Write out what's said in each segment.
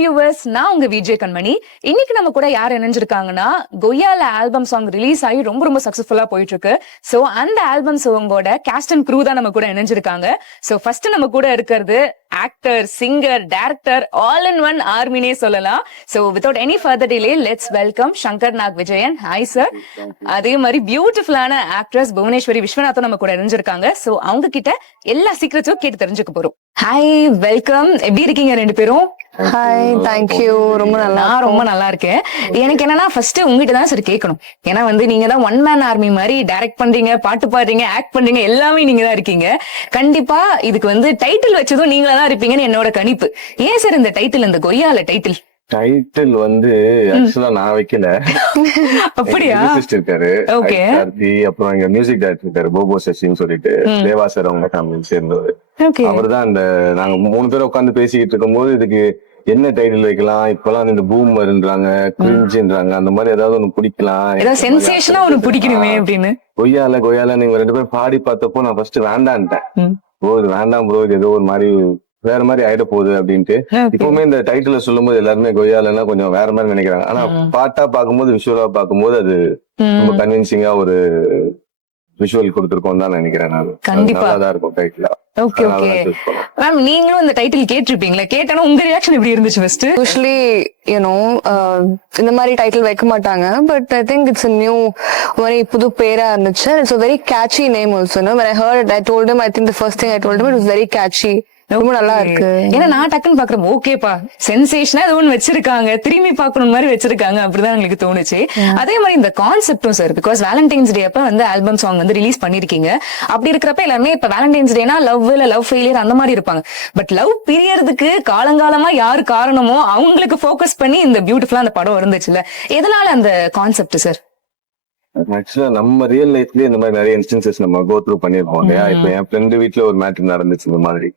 Viewers, நான் உங்க விஜய் கண்மணி. இன்னைக்கு நம்ம கூட யார் இணைஞ்சிருக்காங்கன்னா, கொய்யால ஆல்பம் சாங் ரிலீஸ் ஆகி ரொம்ப ரொம்ப சக்சஸ்ஃபுல்லா போயிட்டு இருக்கு. சோ அந்த ஆல்பம் சாங்கோட கேஸ்ட் அண்ட் க்ரூ தான் நம்ம கூட இணைஞ்சிருக்காங்க. சோ ஃபர்ஸ்ட் நம்ம கூட இருக்கிறது actor, singer, director, all in one ஆர்மினே சொல்லலாம். So without any further delay let's welcome Shankar Nag Vijayan. Hi sir. அதே மாதிரி பியூட்டிஃபுல்லான ஆக்ட்ரஸ் புவனேஸ்வரி விஸ்வநாதன் நம்ம கூட இணைஞ்சிருக்காங்க. சோ அவங்க கிட்ட எல்லா சீக்ரெட்ஸும் கேட்டு தெரிஞ்சுக்க போறோம். Hi, welcome. எப்படி இருக்கீங்க ரெண்டு பேரும்? Hi, thank you. ரொம்ப நல்லா இருக்கேன். எனக்கு என்னன்னா ஃபர்ஸ்ட் உங்ககிட்ட தான் சார் கேட்கணும். ஏன்னா நீங்க தான் ஒன் மேன் ஆர்மி மாதிரி டைரக்ட் பண்றீங்க, பாட்டு பாடுறீங்க, ஆக்ட் பண்றீங்க, எல்லாமே நீங்க தான் இருக்கீங்க. கண்டிப்பா இதுக்கு டைட்டில் வச்சதும் நீங்களா தான் இருப்பீங்கன்னு என்னோட கணிப்பு. ஏன் சார் இந்த டைட்டில், இந்த கொய்யால டைட்டில்? டைட்டில் ஆக்சுவலா நான் வைக்கல. அப்படியா? இருக்காரு அப்புறம் எங்க மியூசிக் டைரக்டர் இருக்காரு போபோ சசின்னு சொல்லிட்டு, தேவா சார் அவங்க ஃபேமிலி சேர்ந்தவர். அவர் தான் நாங்க 3 பேர் உட்காந்து பேசிக்கிட்டு இருக்கும்போது இதுக்கு என்ன டைட்டில் வைக்கலாம், இப்பெல்லாம் இந்த பூம் வருன்றாங்க, கிரிஞ்சுன்றாங்க, அந்த மாதிரி ஏதாவது ஒண்ணு பிடிக்கலாம், சென்சேஷனா ஒண்ணு பிடிக்கணுமே அப்படின்னு. கொய்யால நீங்க 2 பேரும் பாடி பார்த்தப்போ நான் ஃபர்ஸ்ட் வேண்டான்ட்டேன். இது வேண்டாம் ப்ரோ, இது ஏதோ ஒரு மாதிரி வேற மாதிரி ஆயிட போகுது அப்படின்ட்டு. இப்பவுமே இந்த டைட்டில் சொல்லும் போது எல்லாருமே கொய்யாலன்னா கொஞ்சம் வேற மாதிரி நினைக்கிறாங்க. ஆனா பாட்டா பார்க்கும்போது, விஷுவலா பார்க்கும்போது அது ரொம்ப கன்வின்சிங்கா ஒரு விஷுவல் கொடுத்திருக்கோம் தான் நினைக்கிறேன். நான் கண்டிப்பா தான் இருக்கும் டைட்டில். ஓகே ஓகே மேம், நீங்களும் இந்த டைட்டில் கேட்டிருப்பீங்களா? கேட்டாலும் உங்க ரியாக்ஷன் எப்படி இருந்துச்சு ஃபர்ஸ்ட்? யூஸ்வலி இந்த மாதிரி டைட்டில் வைக்க மாட்டாங்க. But I think it's new, ஒரு புது பேரா இருந்துச்சு. It's a very catchy name also. When I heard it, I told him, I think the first thing I told him, it was very catchy. ரொம்ப நல்லா இருக்கு. ஏன்னா நான் டக்குன்னு பாக்குறேன், ஓகேப்பா சென்சேஷனா அது ஒண்ணு வச்சிருக்காங்க, திரும்பி பாக்கணும் மாதிரி வச்சிருக்காங்க, அப்படிதான் எங்களுக்கு தோணுச்சு. அதே மாதிரி இந்த கான்செப்டும் சார், பிகாஸ் வேலண்டைன்ஸ் டே அப்ப ஆல்பம் சாங் ரிலீஸ் பண்ணிருக்கீங்க. அப்படி இருக்கிறப்ப எல்லாமே இப்ப வேலண்டைன்ஸ் டேனா லவ் இல்ல லவ் ஃபெயிலியர் அந்த மாதிரி இருப்பாங்க. பட் லவ் பிரியறதுக்கு காலங்காலமா யாரு காரணமோ அவங்களுக்கு போக்கஸ் பண்ணி இந்த பியூட்டிஃபுல்லா அந்த படம் இருந்துச்சுல்ல, எதனால அந்த கான்செப்ட் சார்? ஆக்சுவலா நம்ம ரியல் லைஃப்லயே இந்த மாதிரி நிறைய இன்ஸ்டன்சஸ் நம்ம கோ த்ரூ பண்ணிருப்போம் இல்லையா? இப்ப என் ஃப்ரெண்டு வீட்டுல ஒரு மேட்டர் நடந்துச்சு இந்த மாதிரி.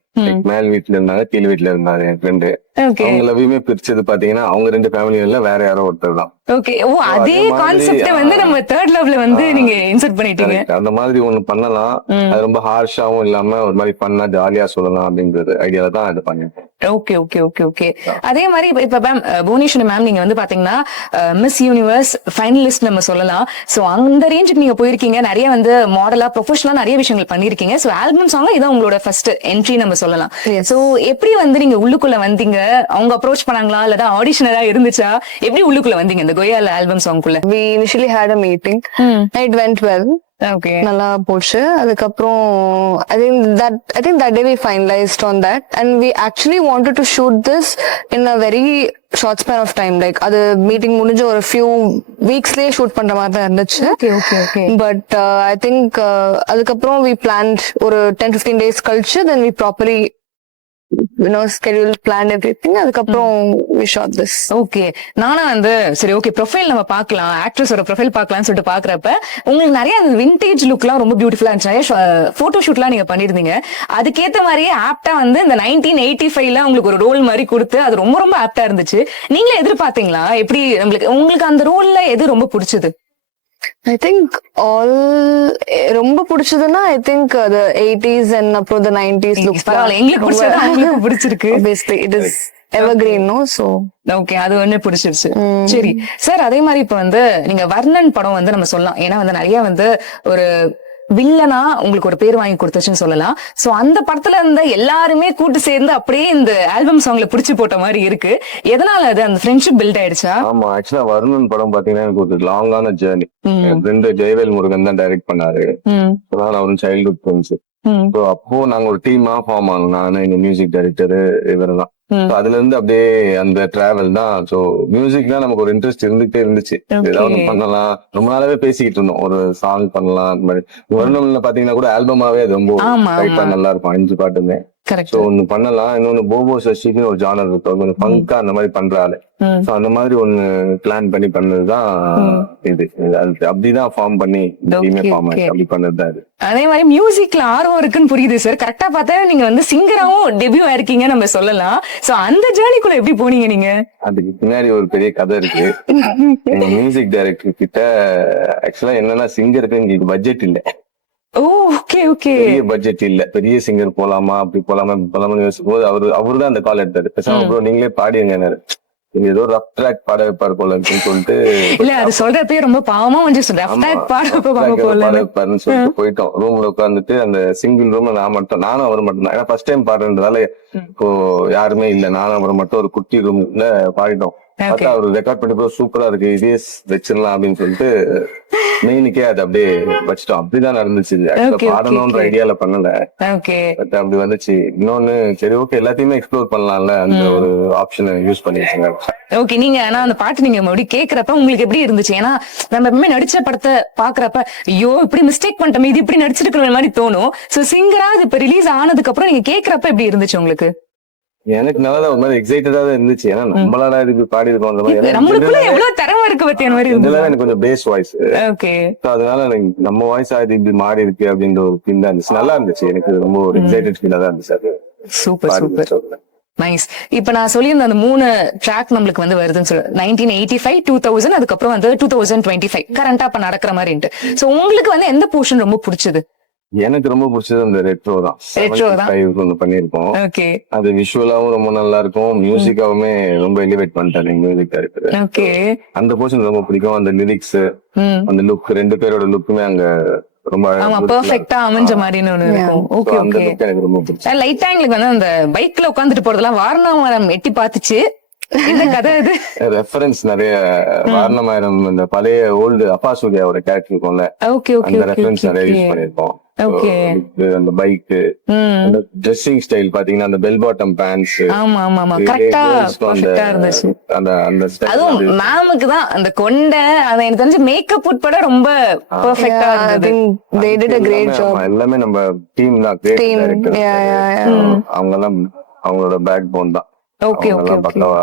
மேல் வீட்டுல இருந்தாங்க, கீழ் வீட்டுல இருந்தாரு என் ஃப்ரெண்டு. அவங்க லவ்யுமே பிரிச்சது பாத்தீங்கன்னா அவங்க 2 ஃபேமிலில வேற யாரோ ஒருத்தர் தான். ஓகே, ஓ அதே கான்செப்ட் நம்ம தேர்ட் லவ்ல நீங்க இன்சர்ட் பண்ணிட்டீங்க. அந்த மாதிரி ஒண்ணு பண்ணலாம், அது ரொம்ப ஹார்ஷாவும் இல்லாம ஒரு மாதிரி பண்ணா ஜாலியா சொல்லலாம் அப்படிங்கறது ஐடியால தான் இது பண்ணிருக்கேன். ஓகே ஓகே ஓகே ஓகே அதே மாதிரி இப்ப மேம் புவனேஸ்வரி மேம், நீங்க பாத்தீங்கன்னா மிஸ் யூனிவர்ஸ் ஃபைனலிஸ்ட் நம்ம சொல்லலாம். சோ அந்த ரேஞ்சுக்கு நீங்க போயிருக்கீங்க, நிறைய மாடலா ப்ரொஃபஷனலா நிறைய விஷயங்கள் பண்ணிருக்கீங்க. சோ ஆல்பம் சாங் இதான் உங்களோட ஃபர்ஸ்ட் என்ட்ரி நம்ம சொல்லலாம். சோ எப்படி நீங்க உள்ளுக்குள்ள வந்தீங்க? அவங்க அப்ரோச் பண்ணாங்களா, இல்ல ஆடிஷன் ஏதாவது இருந்துச்சா? எப்படி உள்ளுக்குள்ள வந்தீங்க இந்த கொய்யால album சாங்குள்ள? We initially had a meeting. It went well. Okay. நல்லா போச்சு. அதுக்கப்புறம் I think that day we finalized on that, and we actually wanted to shoot this in a very short span of time. Like அது meeting முடிஞ்ச ஒரு few weeksலயே shoot பண்ற மாதிரி தான் இருந்துச்சு. பட் I think அதுக்கப்புறம் we planned ஒரு 10-15 days கழிச்சு, then we properly schedule, plan everything. அதுக்கப்புறம் we shot this. ஓகே, நானா சரி ஓகே ப்ரொஃபைல் நம்ம பார்க்கலாம், ஆக்ட்ரஸோட ப்ரொஃபைல் பார்க்கலாம்னு சொல்லிட்டு பாக்குறப்ப உங்களுக்கு நிறைய விண்டேஜ் லுக்லாம் ரொம்ப பியூட்டிஃபுல்லா இருந்துச்சு. போட்டோ ஷூட்லாம் நீங்க பண்ணிருந்தீங்க. அதுக்கேத்த மாதிரியே ஆப்டா இந்த 1985ல உங்களுக்கு ஒரு ரோல் மாதிரி கொடுத்து அது ரொம்ப ரொம்ப ஆப்டா இருந்துச்சு. நீங்களே எதிர்பார்த்தீங்களா? எப்படி உங்களுக்கு அந்த ரோல்ல எது ரொம்ப பிடிச்சது? I think all ரொம்ப பிடிச்சதுன்னா I think the 80s and அப்புறம் the 90s looks. பரவாயில்ல, எங்களுக்கு பிடிச்சது உங்களுக்கு பிடிச்சிருக்கு. Obviously it is evergreen, no? So okay, அது பிடிச்சிருச்சு. சரி சார், அதே மாதிரி இப்ப நீங்க வர்ணன் படம் நம்ம சொல்லலாம். ஏன்னா நிறைய ஒரு வில்லனா உங்களுக்கு ஒரு பேர் வாங்கி கொடுத்துச்சுன்னு சொல்லலாம். சோ அந்த படத்துல எல்லாருமே கூட்டு சேர்ந்து அப்படியே இந்த ஆல்பம் சாங்ல புடிச்சு போட்ட மாதிரி இருக்கு. எதனால அது அந்த ஃப்ரெண்ட்ஷிப் பில்ட் ஆயிடுச்சா? ஆமா, ஆக்சுவலா வருணன் படம் பாத்தீங்கன்னா எனக்கு ஒரு லாங்கான ஜேர்னி. என் ஃப்ரெண்டு ஜெயவேல் முருகன் தான் டைரக்ட் பண்ணாரு. அவரும் சைல்ட்ஹுட் ஃப்ரெண்ட்ஸ். அப்போ நாங்க ஒரு டீமா ஃபார்ம் ஆனோம். நானு, எங்க மியூசிக் டைரக்டர், இவர் தான். அதுல இருந்து அப்படியே அந்த டிராவல் தான். சோ மியூசிக்னா நமக்கு ஒரு இன்ட்ரெஸ்ட் இருந்துட்டே இருந்துச்சு. ஏதாவது பண்ணலாம், ரொம்ப நாளாவே பேசிக்கிட்டு இருந்தோம், ஒரு சாங் பண்ணலாம் அந்த மாதிரி. வருணம்ல பாத்தீங்கன்னா கூட ஆல்பமாவே அது ரொம்ப நல்லா இருக்கும், 5 பாட்டுமே. சோ ஒண்ணு பண்ணலாம். இன்னொன்னு போபோ சசிக்கு ஒரு ஜானர் இருக்கு, கொஞ்சம் பங்கா அந்த மாதிரி பண்றாரு. சோ அந்த மாதிரி ஒண்ணு பிளான் பண்ணி பண்ணதுதான் இது. அப்படிதான் ஃபார்ம் பண்ணி அப்படி பண்ணதுதான் இது. அதே மாதிரி மியூசிக்ல ஆர்வம் இருக்குன்னு புரியுது சார். கரெக்டா பார்த்தா நீங்க சிங்கராவும் டெபியூ ஆயிருக்கீங்க நம்ம சொல்லலாம். சோ அந்த ஜேர்னிக்குள்ள எப்படி போனீங்க நீங்க? அதுக்கு பின்னாடி ஒரு பெரிய கதை இருக்கு. எங்க மியூசிக் டைரக்டர் கிட்ட ஆக்சுவலா என்னன்னா, சிங்கருக்கு எங்களுக்கு பட்ஜெட் இல்ல. ஓ ஓகே ஓகே. பெரிய பட்ஜெட் இல்ல, பெரிய சிங்கர் போலாமா அப்படி போலாமா இப்படி போலாமான்னு யோசிக்கும் போது அவருதான் அந்த கால் எடுத்தாரு. பேசாம ப்ரோ நீங்களே பாடிங்க, நீங்க ஏதோ ரஃப் ட்ராக் பாட வைப்பாரு போல அப்படின்னு சொல்லிட்டு இல்ல அது சொல்றப்பே ரொம்ப பாவமா வந்து சொல்றேன் பாருன்னு சொல்லிட்டு போயிட்டோம். ரூம்ல உட்காந்துட்டு அந்த சிங்கிள் ரூம்ல நானும் அவர் மட்டும் தான். ஏன்னா ஃபர்ஸ்ட் டைம் பாடுறதுனால இப்போ யாருமே இல்ல, நானும் அவர் மட்டும் ஒரு குட்டி ரூம்ல பாடிட்டோம். பார்த்தா அவர் ரெக்கார்ட் பண்ணி சூப்பரா இருக்கு, இதே வச்சிடலாம் அப்படின்னு சொல்லிட்டு மெயினுக்கே அது அப்படியே வச்சிட்டோம். அப்படிதான் நடந்துச்சு. பாடணும்ன்ற ஐடியால பண்ணல, பட் அப்படி வந்துச்சு. இன்னொன்னு சரி ஓகே எல்லாத்தையுமே எக்ஸ்ப்ளோர் பண்ணலாம்ல, அந்த ஒரு ஆப்ஷனை யூஸ் பண்ணி வச்சுங்க. ஓகே. நீங்க ஆனா அந்த பாட்டு நீங்க மறுபடியும் கேக்குறப்ப உங்களுக்கு எப்படி இருந்துச்சு? ஏன்னா நம்ம எப்பவுமே நடிச்ச படத்தை பாக்குறப்ப ஐயோ இப்படி மிஸ்டேக் பண்ணிட்டோம், இது இப்படி நடிச்சிருக்கிற மாதிரி தோணும். சோ சிங்கரா இது இப்ப ரிலீஸ் ஆனதுக்கு அப்புறம் நீங்க கேக்குறப்ப எப்படி இருந்துச்சு உங்களுக்கு? எனக்கு நல்லா ஒரு மாதிரி எக்ஸைட்டடா தான் இருந்துச்சு. ஏன்னா நம்மளால இதுக்கு பாடி இருக்கோம், நம்மளுக்குள்ள எவ்வளவு திறமை இருக்கு பத்தியான மாதிரி இருந்துச்சு. எனக்கு கொஞ்சம் பேஸ் வாய்ஸ், ஓகே, அதனால நம்ம வாய்ஸ் ஆகுது இப்படி மாறி இருக்கு அப்படின்ற ஒரு ஃபீல் தான் இருந்துச்சு. நல்லா இருந்துச்சு, எனக்கு ரொம்ப ஒரு எக்ஸைட்டட் ஃபீலா தான் இருந்துச்சு. அது சூப்பர் சூப்பர் நைஸ். இப்ப நான் சொல்லியிருந்த அந்த 3 ட்ராக் நம்மளுக்கு வந்து வருதுன்னு சொல்லு, 1985, 2000, அதுக்கப்புறம் வந்து 2025 கரண்டா இப்ப நடக்கிற மாதிரி. சோ உங்களுக்கு வந்து எந்த போர்ஷன் ரொம்ப பிடிச்சது? எனக்கு ரொம்ப பிடிச்சது அந்த ரெட்ரோ தான். ஒண்ணு பண்ணிருக்கோம். ஓகே, அது விஷுவலாவும் ரொம்ப நல்லா இருக்கும், மியூசிக்காவுமே ரொம்ப எலிவேட் பண்ணிட்டாரு மியூசிக் டைரக்டர். ஓகே, அந்த போர்ஷன் ரொம்ப பிடிக்கும். அந்த லிரிக்ஸ், அந்த லுக், ரெண்டு பேரோட லுக்குமே அங்க ரொம்ப பெர்ஃபெக்ட்டா அமைஞ்ச மாதிரின்னு ஒண்ணு இருக்கும். ஓகே ஓகே, எனக்கு ரொம்ப பிடிச்சது. லைட்டா எங்களுக்கு வந்து அந்த பைக்ல உட்காந்துட்டு போறதெல்லாம் வாரணாமரம் எட்டி பாத்துச்சு. இந்த கதை இது ரெஃபரன்ஸ் நிறைய வாரணமாயிரம், இந்த பழைய ஓல்டு அப்பா சூர்யாவோட கேரக்டர் இருக்கும்ல, அந்த ரெஃபரன்ஸ் நிறைய யூஸ் பண்ணிருக்கோம். அந்த பைக், அந்த ட்ரெஸ்ஸிங் ஸ்டைல் பாத்தீங்கன்னா அந்த பெல் பாட்டம் பேண்ட்ஸ், ஆமா ஆமா ஆமா கரெக்ட்டா பெர்ஃபெக்ட்டா இருந்துச்சு. அந்த ஸ்டைல் அதுவும் மேமுக்கு தான் அந்த கொண்டை, அது எனக்கு தெரிஞ்சு மேக்கப் உட்பட ரொம்ப பெர்ஃபெக்ட்டா இருந்தது. they did a great job. எல்லாமே நம்ம டீம் தான், கிரியேட்டிவ் டைரக்டர் அவங்க எல்லாம் அவங்களோட பேக் போன் தான். ஓகே ஓகே பக்காவா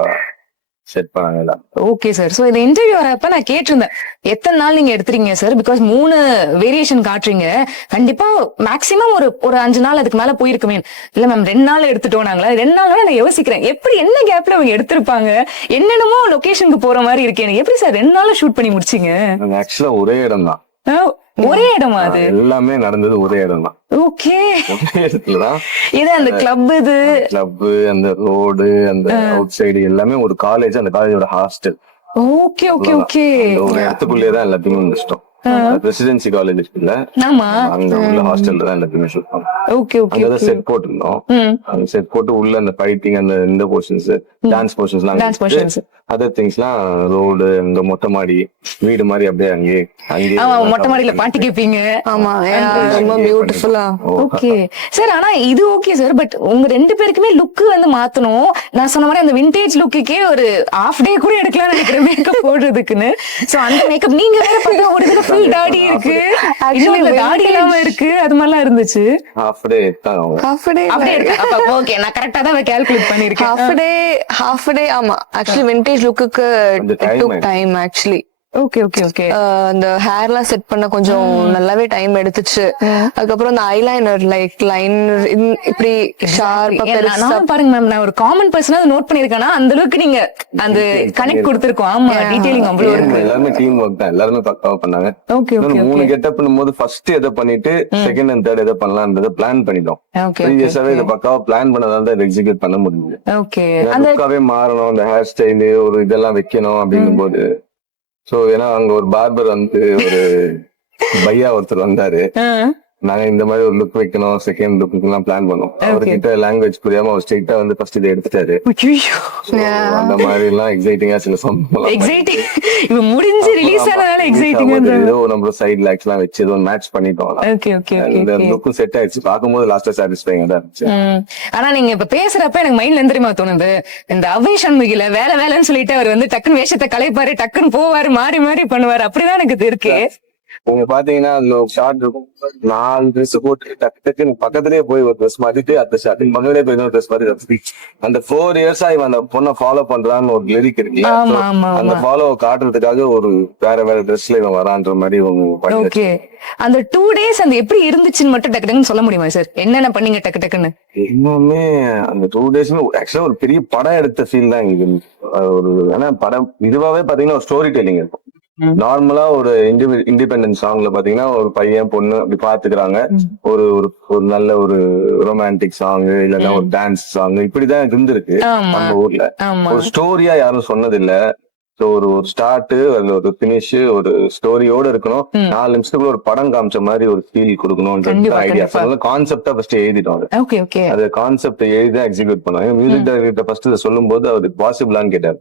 செட் பண்ணாங்க. Okay sir. சோ இந்த இன்டர்வியூ வரப்ப நான் கேட்டிருந்தேன் எத்தனை நாள் நீங்க எடுத்துறீங்க சார், பிகாஸ் 3 வேரியேஷன் காட்டுறீங்க, கண்டிப்பா மேக்சிமம் ஒரு 5 நாள் அதுக்கு மேல போயிருக்குமே. இல்ல மேம் 2 நாள் எடுத்துட்டோம் நாங்களா. 2 நாள் நான் யோசிக்கிறேன் எப்படி என்ன கேப்ல அவங்க எடுத்திருப்பாங்க, என்னென்னமோ லொகேஷனுக்கு போற மாதிரி இருக்கேன். எப்படி சார் 2 நாள்ல ஷூட் பண்ணி முடிச்சீங்க? ஆக்சுவலா ஒரே இடம் தான். ஒரே இடமா? அது எல்லாமே நடந்தது ஒரே இடம் தான். ஓகே, ஒரே இடத்துலதான். இது அந்த கிளப், அந்த ரோடு, அந்த அவுட் சைடு எல்லாமே ஒரு காலேஜ், அந்த காலேஜோட ஹாஸ்டல். ஓகே ஓகே ஓகே, ஒரு இடத்துக்குள்ளேயே தான் எல்லாத்தையுமே முடிச்சிட்டோம். பிரசிடென்சி காலேஜ் இருக்குல்ல, அங்க உள்ள ஹாஸ்டல்ல தான் எல்லாத்தையுமே ஷூட் பண்ணோம். ஓகே ஓகே, அங்க செட் போட்டுருந்தோம். அந்த செட் போட்டு உள்ள அந்த ஃபைட்டிங், அந்த இந்த போர்ஷன்ஸ், டான்ஸ் போர்ஷன்ஸ், அதர் திங்ஸ்லாம் ரோடு, அங்க மொட்டை மாடி வீடு மாதிரி அப்படியே அங்கேயே மொட்டை மாடியில பாட்டு கேப்பீங்க. ஆமா, ரொம்ப பியூட்டிஃபுல்லா. Okay sir. ஆனா இது ஓகே சார், பட் உங்க 2 பேருக்குமே லுக் வந்து மாத்தணும். நான் சொன்ன மாதிரி அந்த விண்டேஜ் லுக்குக்கே ஒரு ஹாஃப் டே கூட எடுக்கலாம் நினைக்கிறேன் மேக்கப் போடுறதுக்குன்னு. சோ அந்த மேக்கப் நீங்க வேற பார்த்தா ஒரு இதுல ஃபுல் தாடி இருக்கு, இன்னொரு தாடி இல்லாம இருக்கு, அது மாதிரிலாம் இருந்துச்சு. ஹாஃப் டே அப்படியே இருக்கு. அப்ப ஓகே, நான் கரெக்ட்டா தான் கால்குலேட் பண்ணிருக்கேன். Half day. ஆமா, ஆக்சுவலி விண்டேஜ் லுக்குக்கு time actually. Okay okay okay, அந்த ஹேர்லாம் செட் பண்ண கொஞ்சம் நல்லாவே டைம் எடுத்துச்சு. அதுக்கப்புறம் அந்த ஐலைனர் லைன் இப்படி ஷார்ப்பா பெருசா பாருங்க மேம். நான் ஒரு காமன் பர்சனா நோட் பண்ணிருக்கேன்னா அந்த அளவுக்கு நீங்க அந்த கனெக்ட் கொடுத்திருக்கோம். ஆமா, டீடைலிங் அவ்வளவு இருக்கு. எல்லாரும் டீம் வர்க் தான், எல்லாரும் பக்காவா பண்ணாங்க. ஓகே ஓகே, 3 கெட்டப் பண்ணும்போது ஃபர்ஸ்ட் எதை பண்ணிட்டு செகண்ட் அண்ட் தேர்ட் எதை பண்ணலாம்ன்றத பிளான் பண்ணிட்டோம். ப்ரீவியஸாவே இத பக்காவா பிளான் பண்ணதால தான் எக்ஸிக்யூட் பண்ண முடியுது. ஓகே, அந்த லுக்காவே மாறணும், அந்த ஹேர் ஸ்டைல் ஒரு இதெல்லாம் வைக்கணும் அப்படிங்கும் போது. சோ ஏன்னா அங்க ஒரு பார்பர் வந்து ஒரு பையா ஒருத்தர் வந்தாரு. நாங்க இந்த மாதிரி ஒரு லுக் வைக்கணும், செகண்ட் லுக்கு எல்லாம் பிளான் பண்ணோம். அவர்கிட்ட லாங்குவேஜ் புரியாம அவர் ஸ்ட்ரெயிட்டா வந்து ஃபர்ஸ்ட் இதை எடுத்துட்டாரு. அந்த மாதிரி எல்லாம் எக்ஸைட்டிங்கா சில சம்பவம். எக்ஸைட்டிங் இப்ப முடிஞ்சு ரிலீஸ் ஆனதால எக்ஸைட்டிங்கா ஏதோ நம்ம சைடு லைட்ஸ் எல்லாம் வச்சு ஏதோ மேட்ச் பண்ணிட்டோம். ஓகே ஓகே, இந்த லுக்கும் செட் ஆயிடுச்சு. பாக்கும்போது லாஸ்டா சாட்டிஸ்ஃபைங்கா தான் இருந்துச்சு. ஆனா நீங்க இப்ப பேசுறப்ப எனக்கு மைண்ட்ல என்ன தெரியுமா தோணுது, இந்த அவ்வை சண்முகில வேலைன்னு சொல்லிட்டு அவர் வந்து டக்குன்னு வேஷத்தை கலைப்பாரு, டக்குன்னு போவாரு, மாறி மாறி பண்ணுவாரு. அப்படிதான் எனக்கு இருக்கு. நீங்க பாத்தீங்கன்னா அதுல ஒரு ஷார்ட் இருக்கும், 4 ட்ரெஸ் போட்டு டக்குன்னு பக்கத்துலயே போய் ஒரு ட்ரெஸ் மாட்டிட்டு அந்த ஷார்ட் பக்கத்துலயே போய் இன்னொரு ட்ரெஸ் மாட்டி அந்த 4 இயர்ஸா இவன் அந்த பொண்ணை ஃபாலோ பண்றான்னு ஒரு லிரிக் இருக்கு. அந்த ஃபாலோ காட்டுறதுக்காக ஒரு வேற ட்ரெஸ்ல இவன் வரான்ற மாதிரி ஓகே. அந்த 2 days அந்த எப்படி இருந்துச்சுன்னு மட்டும் டக்கு டக்குன்னு சொல்ல முடியுமா சார்? என்னென்ன பண்ணீங்க டக்கு டக்குன்னு? இன்னுமே அந்த 2 daysமே ஆக்சுவலா ஒரு பெரிய படம் எடுத்த ஃபீல் தான் இங்க ஒரு. ஏன்னா படம் இதுவாவே பாத்தீங்கன்னா ஒரு ஸ்டோரி டெல்லிங் இருக்கும். நார்மலா ஒரு இண்டிபெண்டன்ஸ் சாங்ல பாத்தீங்கன்னா ஒரு பையன் பொண்ணு அப்படி பாத்துக்கிறாங்க, ஒரு ஒரு ஒரு நல்ல ஒரு ரொமான்டிக் சாங் இல்லன்னா ஒரு டான்ஸ் சாங் இப்படிதான் இருந்திருக்கு ஆமா நம்ம ஊர்ல. ஆமா ஒரு ஸ்டோரியா யாரும் சொன்னதில்ல. ஸோ ஒரு ஒரு ஸ்டார்ட் அதுல ஒரு பினிஷ் ஒரு ஸ்டோரியோட இருக்கணும். 4 நிமிஷத்துக்குள்ள ஒரு படம் காமிச்ச மாதிரி ஒரு ஃபீல் கொடுக்கணும்ன்றது கண்டிப்பா, ஐடியா. கண்டிப்பா. கான்செப்டா ஃபர்ஸ்ட் எழுதிட்டோம் அது. ஓகே ஓகே அது கான்செப்ட் எழுதி எக்ஸிக்யூட் பண்ணுவாங்க. மியூசிக் டைரக்டர் ஃபர்ஸ்ட் இதை சொல்லும் போது அது பாசிபிளான்னு கேட்டார்.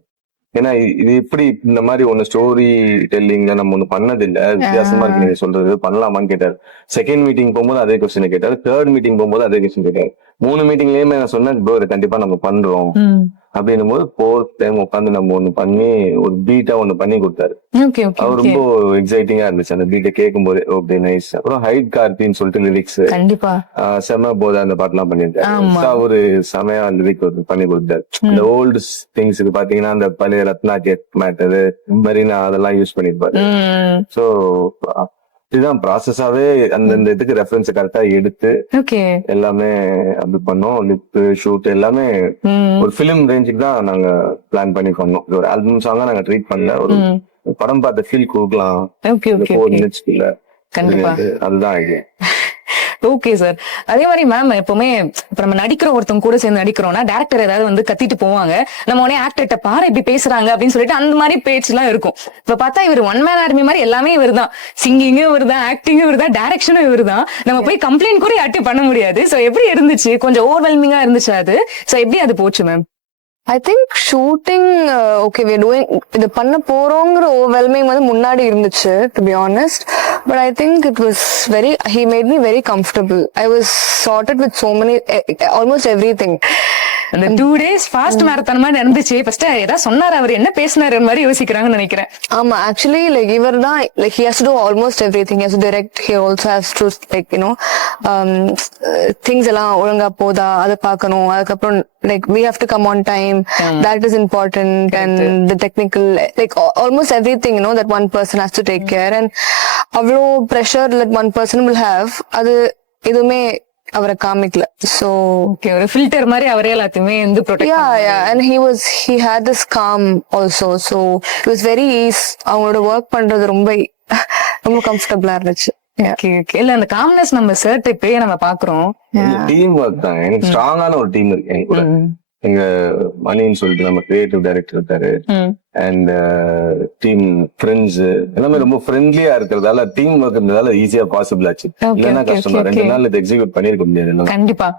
ஏன்னா இது இப்படி இந்த மாதிரி ஒன்னு ஸ்டோரி டெல்லிங்ல நம்ம ஒண்ணு பண்ணதில்லை, வித்தியாசமா இருக்கு நீங்க சொல்றது, பண்ணலாமான்னு கேட்டார். செகண்ட் மீட்டிங் போகும்போது அதே கொஸ்டின் கேட்டார். தேர்ட் மீட்டிங் போகும்போது அதே கொஸ்டின் கேட்டார். 3 மீட்டிங்லயுமே நான் சொன்னேன், ப்ரோ இதை கண்டிப்பா நம்ம பண்றோம் அப்படின்னும் போது 4th டைம் உட்காந்து நம்ம ஒண்ணு பண்ணி ஒரு பீட்டா ஒண்ணு பண்ணி கொடுத்தாரு. ஓகே ஓகே அவர் ரொம்ப எக்ஸைட்டிங்கா இருந்துச்சு அந்த பீட்டை கேட்கும் போது. Okay nice. அப்புறம் ஹைட் கார்த்தின்னு சொல்லிட்டு லிரிக்ஸ் கண்டிப்பா செம போத அந்த பாட்டுலாம் பண்ணிருக்காரு. ஆமா. ஒரு செமையா லிரிக் பண்ணி கொடுத்தாரு. இந்த ஓல்டு திங்ஸ்க்கு பாத்தீங்கன்னா அந்த பழைய ரத்னா கேட் மேட்டரு மெரினா அதெல்லாம் யூஸ் பண்ணிருப்பாரு. சோ இதுதான் ப்ராசஸாவே அந்தந்த இதுக்கு ரெஃபரன்ஸ் கரெக்டா எடுத்து ஓகே எல்லாமே அப்படி பண்ணோம். லிப் ஷூட் எல்லாமே ஒரு பிலிம் ரேஞ்சுக்கு தான் நாங்க பிளான் பண்ணி பண்ணோம். இது ஒரு ஆல்பம் சாங்கா நாங்க ட்ரீட் பண்ணல, ஒரு படம் பார்த்த ஃபீல் கொடுக்கலாம் ஓகே ஓகே 4 மினிட்ஸ்க்குள்ள. கண்டிப்பா அதுதான் ஐடியா. Okay sir. அதே மாதிரி மேம் எப்பவுமே இப்ப நம்ம நடிக்கிறோம், ஒருத்தவங்க கூட சேர்ந்து நடிக்கிறோம்னா டேரக்டர் ஏதாவது வந்து கத்திட்டு போவாங்க, நம்ம உடனே ஆக்டர்கிட்ட பாரு இப்படி பேசுறாங்க அப்படின்னு சொல்லிட்டு அந்த மாதிரி பேச்சு எல்லாம் இருக்கும். இப்ப பார்த்தா இவர் ஒன் மேன் ஆர்மி மாதிரி எல்லாமே இவர் தான், சிங்கிங்கும் இவர் தான், ஆக்டிங்கும் இவர் தான், டைரக்ஷனும் இவர் தான். நம்ம போய் கம்ப்ளைண்ட் கூட யார்ட்டும் பண்ண முடியாது. சோ எப்படி இருந்துச்சு? கொஞ்சம் ஓவர்வெல்மிங்கா இருந்துச்சு அது. சோ எப்படி அது போச்சு ma'am? I think shooting, okay, we're doing, இது பண்ண போறோங்கிற overwhelming வந்து முன்னாடி இருந்துச்சு, to be honest. But I think it was he made me very comfortable. I was sorted with so many, almost everything. அந்த 2 days ஃபாஸ்ட் மேரத்தான் மாதிரி நடந்துச்சு. First ஏதாவது சொன்னாரு, அவர் என்ன பேசினாரு மாதிரி யோசிக்கிறாங்கன்னு நினைக்கிறேன். ஆமா, actually like இவர் தான், like he has to do almost everything. He has to direct, he also has to like things எல்லாம் ஒழுங்கா போதா அதை பார்க்கணும். அதுக்கப்புறம் like we have to come on time, that is important. And the technical, like almost everything that one person has to take care. And அவ்வளோ pressure that one person will have, அது எதுவுமே அவரை காமிக்கல. So okay, ஒரு filter மாதிரி அவரே எல்லாத்தையுமே வந்து protect yeah, and he had this calm also. So it was very easy. அவங்களோட ஒர்க் பண்றது ரொம்ப கம்ஃபர்டபிளா இருந்துச்சு. Okay okay. இல்ல அந்த காம்னஸ் நம்ம சர்ட் இப்பயே நம்ம பாக்குறோம். டீம் ஒர்க் தான். எனக்கு ஸ்ட்ராங்கான ஒரு டீம் இருக்கு எங்க கூட. எங்க மணின்னு சொல்லிட்டு நம்ம கிரியேட்டிவ் டைரக்டர் இருக்காரு, அண்ட் டீம் ஃப்ரெண்ட்ஸ் எல்லாமே ரொம்ப ஃப்ரெண்ட்லியா இருக்கிறதால டீம் ஒர்க் இருந்ததால ஈஸியா பாசிபிள் ஆச்சு. இல்லன்னா கஷ்டம் தான், 2 நாள் இது எக்ஸிக்யூட் பண்ணிருக்க முடியாது. கண்டிப்பா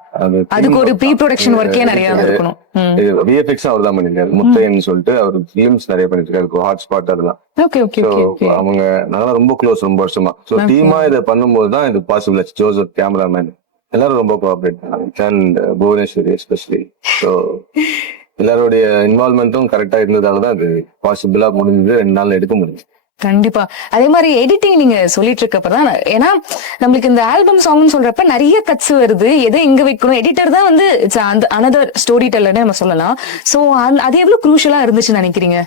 அதுக்கு ஒரு ப்ரீ ப்ரொடக்ஷன் ஒர்க்கே நிறைய இருக்கணும். விஎஃப்எக்ஸ் அவர் தான் பண்ணிருக்காரு, முத்தையன்னு சொல்லிட்டு. அவர் பிலிம்ஸ் நிறைய பண்ணிருக்காரு, ஹாட் ஸ்பாட் அதெல்லாம். Okay okay okay. அவங்க நல்லா ரொம்ப க்ளோஸ், ரொம்ப வருஷமா. சோ டீமா இதை பண்ணும்போது தான் இது பாசிபிள் ஆச்சு. ஜோசப் கேமராமேன் எல்லாரும் ரொம்ப கோஆபரேட் பண்ணாங்க, அண்ட் புவனேஸ்வரி எஸ்பெஷலி. ஸோ எல்லாருடைய இன்வால்மெண்ட்டும் கரெக்டா இருந்ததாலதான் அது பாசிபிளா முடிஞ்சது, 2 நாள் எடுக்க முடிஞ்சு. கண்டிப்பா. அதே மாதிரி எடிட்டிங் நீங்க சொல்லிட்டு இருக்கப்பதான், ஏன்னா நம்மளுக்கு இந்த ஆல்பம் சாங்னு சொல்றப்ப நிறைய கட்ஸ் வருது, எதை எங்க வைக்கணும், எடிட்டர் தான் வந்து அனதர் ஸ்டோரி டெல்லர்னு நம்ம சொல்லலாம். சோ அது எவ்வளவு குரூஷியலா இருந்துச்சுன்னு நினைக்கிறீங்க?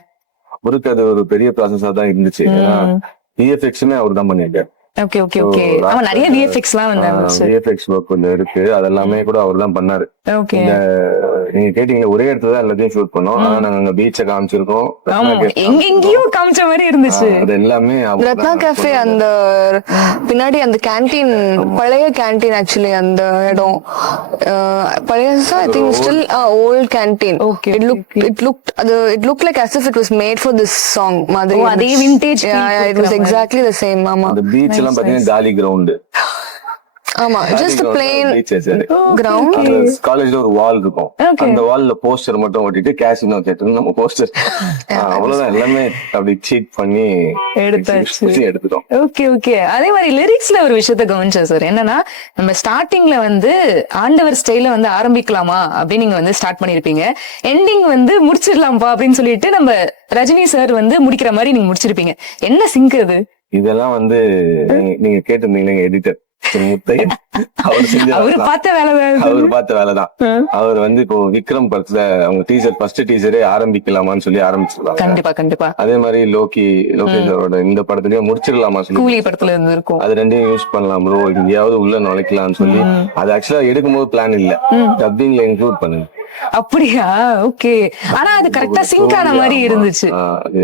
அவருக்கு அது ஒரு பெரிய ப்ராசஸா தான் இருந்துச்சு. விஎஃப்எக்ஸுமே அவர் தான் பண்ணிருக்காரு. Okay okay okay. ஆமா, நிறைய விஎஃப்எக்ஸ் எல்லாம் வந்து விஎஃப்எக்ஸ் ஒர்க் கொஞ்சம் இருக்கு, அதெல்லாமே கூட அவர் தான் பண்ணாரு. ஓகே. நீங்க கேட்டீங்க ஒரே இடத்துல தான் எல்லாத்தையும் ஷூட் பண்ணோம். ஆனா நாங்க பீச்சை காமிச்சிருக்கோம், எங்கெங்கயோ காமிச்ச மாதிரி இருந்துச்சு. அது எல்லாமே ரத்னா கேஃபே, அந்த பின்னாடி அந்த கேண்டீன், பழைய கேண்டீன் ஆக்சுவலி அந்த இடம் பழைய, I think still old canteen. Okay. It looked like as if it was made for this song மாதிரி. அதே vintage. Yeah, it was exactly the same. ஆமா, அந்த பீச் எல்லாம் பாத்தீங்கன்னா காலி கிரவுண்ட். ஆமா, just a plain ground. காலேஜ்ல ஒரு வால் இருக்கும், அந்த வால்ல போஸ்டர் மட்டும் ஒட்டிட்டு கேசினோ தியேட்டர் நம்ம போஸ்டர், அவ்வளவுதான். எல்லாமே அப்படி சீட் பண்ணி எடுத்துட்டோம். Okay okay. அதே மாதிரி லிரிக்ஸ்ல ஒரு விஷயத்த கவனிச்சேன் சார். என்னன்னா, நம்ம ஸ்டார்டிங்ல வந்து ஆண்டவர் ஸ்டைல வந்து ஆரம்பிக்கலாமா அப்படின்னு நீங்க வந்து ஸ்டார்ட் பண்ணிருப்பீங்க, எண்டிங் வந்து முடிச்சிடலாம்பா அப்படின்னு சொல்லிட்டு நம்ம ரஜினி சார் வந்து முடிக்கிற மாதிரி நீங்க முடிச்சிருப்பீங்க. என்ன சிங்க் அது? இதெல்லாம் வந்து நீங்க கேட்டிருந்தீங்க எடிட்டர் முத்தையன், அவர் பார்த்த வேலைதான். அவர் வந்து இப்போ விக்ரம் படத்துல அவங்க டீசர், ஃபர்ஸ்ட் டீசரே ஆரம்பிக்கலாமான்னு சொல்லி ஆரம்பிச்சிருக்காங்க. கண்டிப்பா கண்டிப்பா. அதே மாதிரி லோகேஷோட இந்த படத்துலயே முடிச்சிடலாமா சொல்லி கூலி படத்துல இருந்து இருக்கும், அது 2யும் யூஸ் பண்ணலாம் ப்ரோ, எங்கேயாவது உள்ள நுழைக்கலாம்னு சொல்லி. அது ஆக்சுவலா எடுக்கும்போது பிளான் இல்ல, டப்பிங்ல இன்க்ளூட் பண்ணுங்க. அப்படியா? ஓகே. ஆனா அது கரெக்டா சிங்க் ஆன மாதிரி இருந்துச்சு.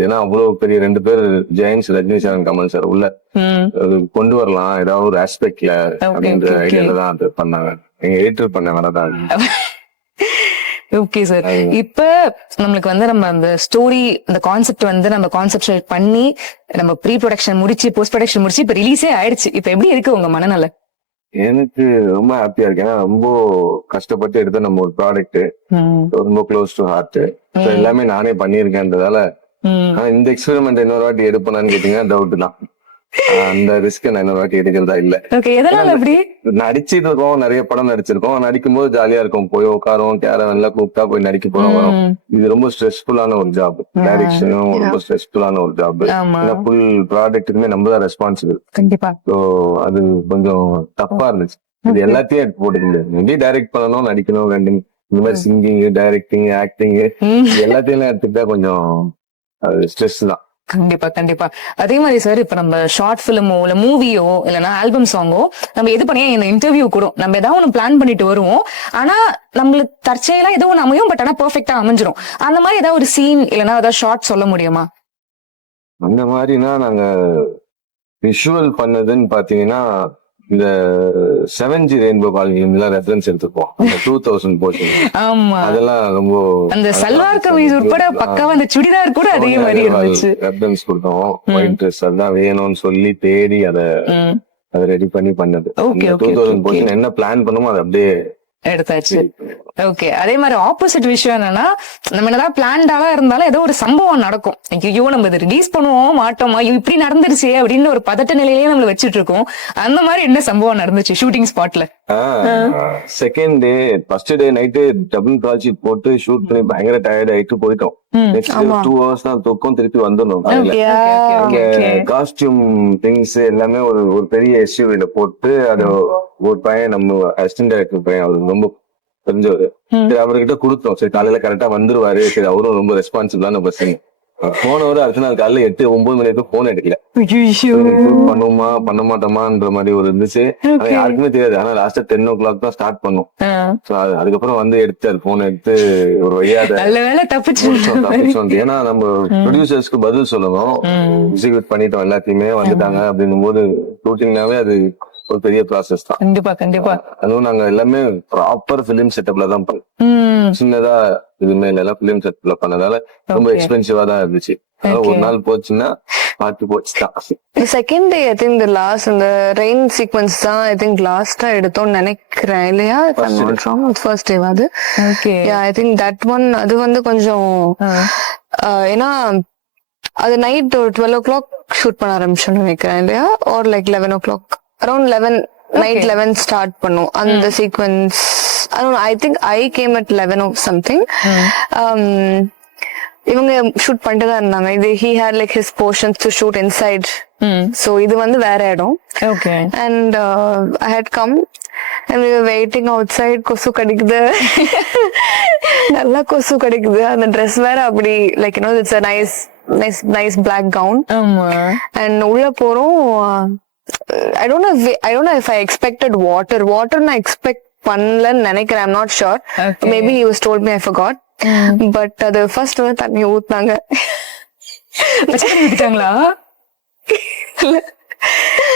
ஏன்னா அவ்வளவு பெரிய 2 பேர் Giants, Rajini sir, Kamal sir உள்ள அது கொண்டு வரலாம் ஏதாவது ஒரு ஆஸ்பெக்ட்ல அப்படின்ற ஐடியால தான் அது பண்ணாங்க. எங்க எடிட்டர் பண்ண வரதான். Okay sir. இப்ப நம்மளுக்கு வந்து நம்ம அந்த ஸ்டோரி அந்த கான்செப்ட் வந்து நம்ம கான்செப்ட் பண்ணி நம்ம ப்ரீ ப்ரொடக்ஷன் முடிச்சு போஸ்ட் ப்ரொடக்ஷன் முடிச்சு இப்ப ரிலீஸே ஆயிடுச்சு. இப்ப எப்படி இருக்கு உங்க மனநல? எனக்கு ரொம்ப ஹாப்பியா இருக்கு. ஏன்னா ரொம்ப கஷ்டப்பட்டு எடுத்த நம்ம ஒரு ப்ராடக்ட் ரொம்ப க்ளோஸ் டு ஹார்ட். எல்லாமே நானே பண்ணியிருக்கேன்றதால இந்த எக்ஸ்பெரிமெண்ட் இன்னொரு வாட்டி எடுப்பேனான்னு கேட்டீங்கன்னா டவுட் தான். அந்த ரிஸ்க் நான் இன்னொரு வாட்டி எடுக்கிறதா இல்ல. நடிச்சிட்டு இருக்கோம், நிறைய படம் நடிச்சிருக்கோம். நடிக்கும் போது ஜாலியா இருக்கும், போய் உட்காரோம், கேரவன்ல கூப்பிட்டா போய் நடிக்க போறோம் வரும். இது ரொம்ப ஸ்ட்ரெஸ்ஃபுல்லான ஒரு ஜாப், டைரக்ஷனும் ரொம்ப ஸ்ட்ரெஸ்ஃபுல்லான ஒரு ஜாப். ஃபுல் ப்ராடக்ட்டுக்குமே நம்ம தான் ரெஸ்பான்சிபிள். கண்டிப்பா. ஸோ அது கொஞ்சம் டஃப்பா இருந்துச்சு. இது எல்லாத்தையும் எடுத்து போட்டுக்க முடியாது. எப்படி டைரக்ட் பண்ணணும், நடிக்கணும், ரெண்டு இந்த மாதிரி சிங்கிங், டைரக்டிங், ஆக்டிங் எல்லாத்தையும் எடுத்துக்கிட்டா கொஞ்சம் அது ஸ்ட்ரெஸ் தான். கண்டிப்பா கண்டிப்பா. அதே மாதிரி சார் இப்ப நம்ம ஷார்ட் பிலிமோ இல்ல மூவியோ இல்லைன்னா ஆல்பம் சாங்கோ நம்ம எது பண்ணியா இந்த இன்டர்வியூ கூட நம்ம ஏதாவது ஒண்ணு பிளான் பண்ணிட்டு வருவோம். ஆனா நம்மளுக்கு தற்செயலா ஏதோ ஒண்ணு அமையும், பட் ஆனா பெர்ஃபெக்ட்டா அமைஞ்சிரும். அந்த மாதிரி ஏதாவது ஒரு சீன் இல்லைன்னா ஏதாவது ஷார்ட் சொல்ல முடியுமா? அந்த மாதிரினா நாங்க விஷுவல் பண்ணதுன்னு பாத்தீங்கன்னா இந்த 7G ரெயின்போ காலனி ரெஃபரன்ஸ் எடுத்துப்போம். 2000 போர்ஷன் அதெல்லாம் ரொம்ப அந்த சல்வார் கமீஸ் உட்பட பக்காவா அந்த சுடிதார் கூட அதே மாதிரி இருந்துச்சு. ரெஃபரன்ஸ் கொடுத்தோம். ஒயிட் ட்ரெஸ் அதான் வேணும்னு சொல்லி தேடி அதை ரெடி பண்ணி பண்ணது. 2000 போர்ஷன் என்ன பிளான் பண்ணுமோ அதை அப்படியே எடுத்தாச்சு. ஓகே. அதே மாதிரி ஆப்போசிட் விஷயம் என்னன்னா நம்ம என்னதான் பிளான்டாவா இருந்தாலும் ஏதோ ஒரு சம்பவம் நடக்கும். ஐயோ நம்ம இதை ரிலீஸ் பண்ணுவோம் மாட்டோமா, இப்படி நடந்துருச்சு அப்படின்னு ஒரு பதட்ட நிலையிலேயே நம்மள வச்சுட்டு இருக்கோம். அந்த மாதிரி என்ன சம்பவம் நடந்துச்சு ஷூட்டிங் ஸ்பாட்ல? Second day first day night double call sheet போட்டு ஷூட் பண்ணி பயங்கர டயர்ட் ஆயிட்டு போயிட்டோம். 2 hours தான் தூக்கம், திருப்பி வந்துடணும். காஸ்டியூம் திங்ஸ் எல்லாமே ஒரு பெரிய எஸ்யூவில போட்டு அது ஒரு பையன் நம்ம அசிஸ்டன்ட் டைரக்டர் பையன் அவருக்கு ரொம்ப தெரிஞ்சவரு. சரி அவர்கிட்ட கொடுத்தோம். சரி காலையில கரெக்டா வந்துருவாரு. சரி அவரும் ரொம்ப ரெஸ்பான்சிபிளான பர்சன். போனவரு அடுத்த நாள் காலையில 8-9 மணி வரைக்கும் போன் எடுக்கல. பண்ணுவோமா பண்ண மாட்டோமான்ற மாதிரி ஒரு இருந்துச்சு. ஆனா யாருக்குமே தெரியாது. ஆனா லாஸ்டா 10 o'clock தான் ஸ்டார்ட் பண்ணோம். அதுக்கப்புறம் வந்து எடுத்து அது போன் எடுத்து ஒரு வழியா தப்பிச்சோம். ஏன்னா நம்ம ப்ரொடியூசர்ஸ்க்கு பதில் சொல்லணும். எக்ஸிக்யூட் பண்ணிட்டோம், எல்லாத்தையுமே வந்துட்டாங்க அப்படின்னும் போது ஷூட்டிங்னாவே அது ஒரு பெரிய ப்ராசஸ் தான். கண்டிப்பா கண்டிப்பா. அதுவும் நாங்க எல்லாமே ப்ராப்பர் பிலிம் செட்டப்ல தான் பண்ணோம். சின்னதா இதுமே எல்லாம் பிலிம் செட்டப்ல பண்ணதால ரொம்ப எக்ஸ்பென்சிவா தான் இருந்துச்சு. ஒரு நாள் போச்சுன்னா பார்த்து போச்சுதான். Second day I think the last அந்த ரெயின் சீக்வென்ஸ் தான் ஐ திங்க் லாஸ்டா எடுத்தோம்னு நினைக்கிறேன் இல்லையா? ஃபர்ஸ்ட் டே அது. ஐ திங்க் தட் ஒன் அது வந்து கொஞ்சம் ஏன்னா அது நைட் 12 o'clock ஷூட் பண்ண ஆரம்பிச்சோம்னு நினைக்கிறேன் இல்லையா? Or like 11 o'clock around 11 night 11 start பண்ணும் அந்த sequence. I don't know, I think I came at 11 or something. இவங்க ஷூட் பண்ணிட்டு தான் இருந்தாங்க. இது he had like his portions to shoot inside. So இது வந்து வேற இடம். Okay. And I had come and we were waiting outside. கொசு கடிக்குது, நல்லா கொசு கடிக்குது. அந்த ட்ரெஸ் வேற அப்படி like you know it's a nice black gown. And உள்ள போறோம். I don't know if I expected water நான் expect பண்ணலன்னு நினைக்கிறேன். I'm not sure. Maybe he was told me, I forgot. But அது ஃபர்ஸ்ட் வந்து தண்ணி ஊத்துனாங்க.